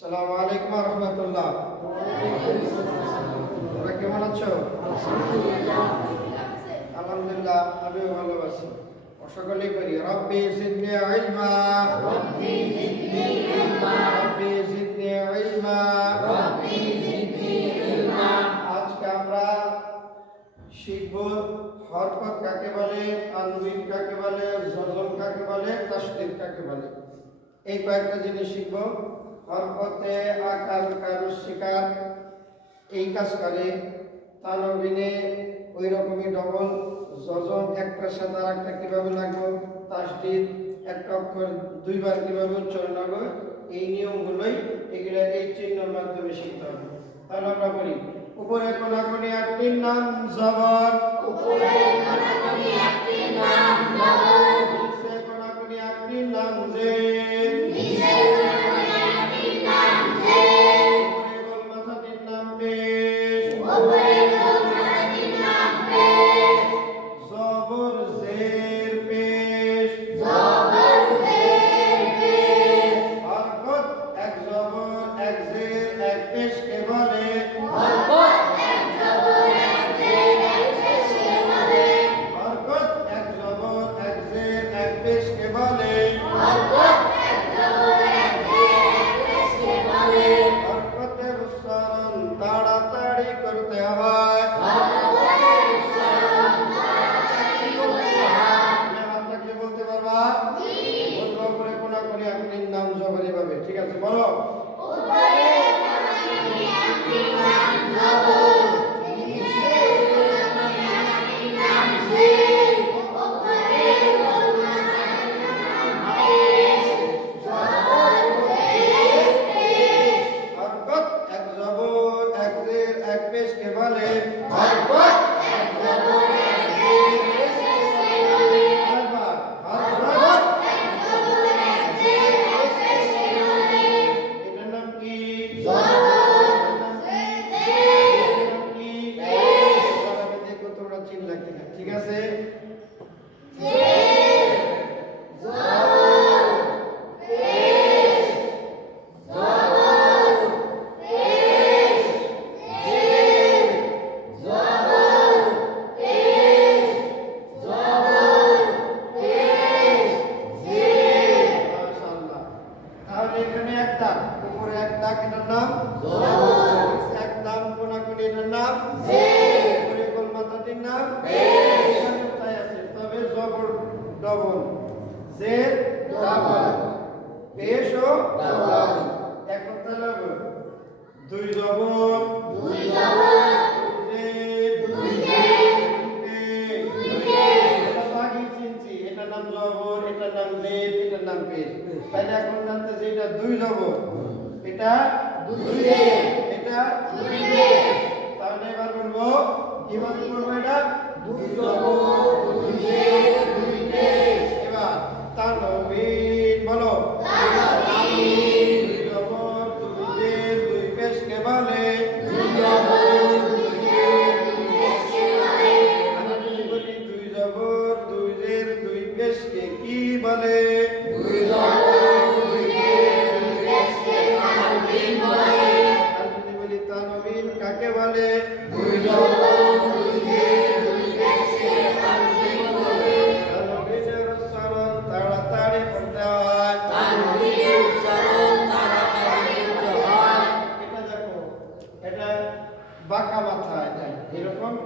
সালামু আলাইকুম রহমতুল্লাহ। তোমরা কেমন আছো? আলহামদুলিল্লাহ আমিও ভালো আছি। সকলেই করি রব্বি জিদনি ইলমা রব্বি জিদনি ইলমা রব্বি জিদনি ইলমা রব্বি জিদনি ইলমা আজকে আমরা শিখব হরকত কাকে বলে তানবিন কাকে বলে জজম কাকে বলে তাসদীদ কাকে বলে। এই কয়েকটা জিনিস শিখব। হরকতে আকার কারু শিকার, এই কাজ করে। তানবিনে ওই রকমই ডবল যজন একটার সাথে আর একটা কীভাবে লাগবো তাসদিদ একটা অক্ষর দুইবার কীভাবে উচ্চারণ হবে, এই নিয়মগুলোই এগুলো এই চিহ্নের মাধ্যমে শিখতে হবে। তাহলে আমরা বলি উপরে কোনাকুনি একটির নাম জবর। উপরে কোনাকুনি একটি নাম জবর। তাড়াতাড়ি করতে হয়। তুমি হাত রাখলে বলতে পারবা? করে কোনাকুনি একটির নাম জবর এভাবে ঠিক আছে, বলো। এক দাগ এটার নাম? এক দাম কোনাকুনি এটার নাম? মাথাটির নাম? তাই আছে তবে জবর ডবল। জের ডাবল। পেশও ডাবল। এখন তাহলে হবে দুই জবর। দুই জবর। জের দুই জের পেশ দুই পেশ এটা বাকি চিনছি এটার নাম জবর এটার নাম জের এটার নাম পেশ তাহলে এখন জানতেছি এটা দুই জবর। এটা জের এটা পেশ তাহলে এবার বলব কীভাবে বলব এটা? দুই জবর দুই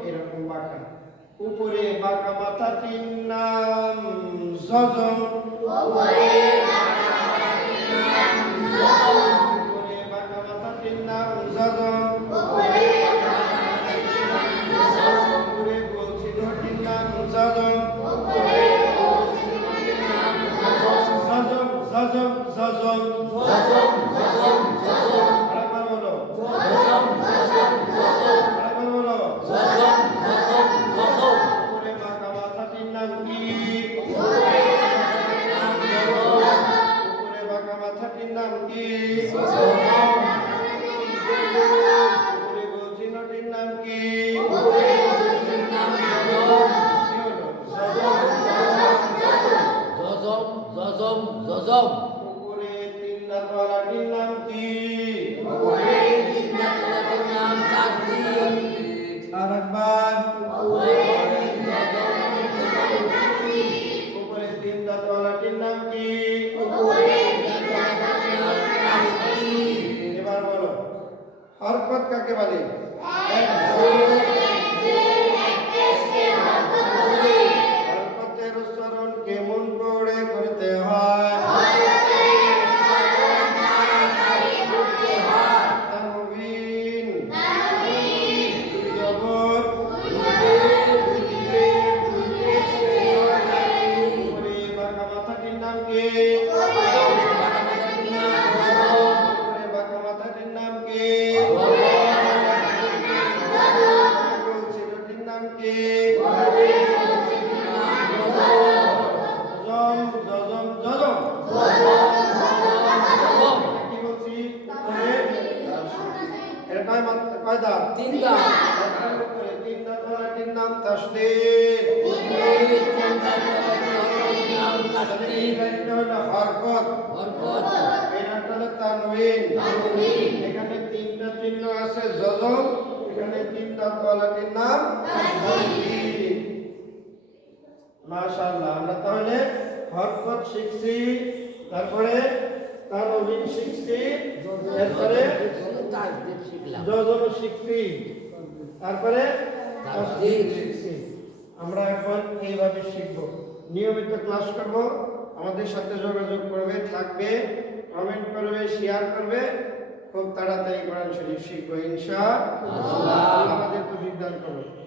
এরকম বাঁকা। উপরে বাঁকা মাথা তিন নাম জজম। উপরে বাঁকা মাথাটির নাম জবর গজব পুকুরে তিন দাঁতওয়ালাটির নাম কি পুকুরে তিন দাঁতওয়ালাটির নাম চাঁদনি আর একবার পুকুরে তিন দাঁতওয়ালাটির নাম কি রহমত কাকে বলে? কি জম জজম জজম। কি বলছি? এর কয় মাত্রা কয় দাঁত? তিন দাঁত। তিন দাঁত ওয়ালাটির নাম তাসদীদ এটা হরকত। এটা হলো তানবিন এখানে তিনটা চিহ্ন আছে জজম তিন নাম? মাশাআল্লাহ, আমরা তাহলে হরকত শিখছি, তারপরে তানবিন শিখছি, এরপরে জজম শিখছি, তারপরে শিখছি। আমরা এখন এইভাবে শিখব। নিয়মিত ক্লাস করব, আমাদের সাথে যোগাযোগ করবে, থাকবে কমেন্ট করবে শেয়ার করবে। খুব তাড়াতাড়ি কোরআন শরীফ শিখব ইনশা আমাদের তো বিজ্ঞান করবে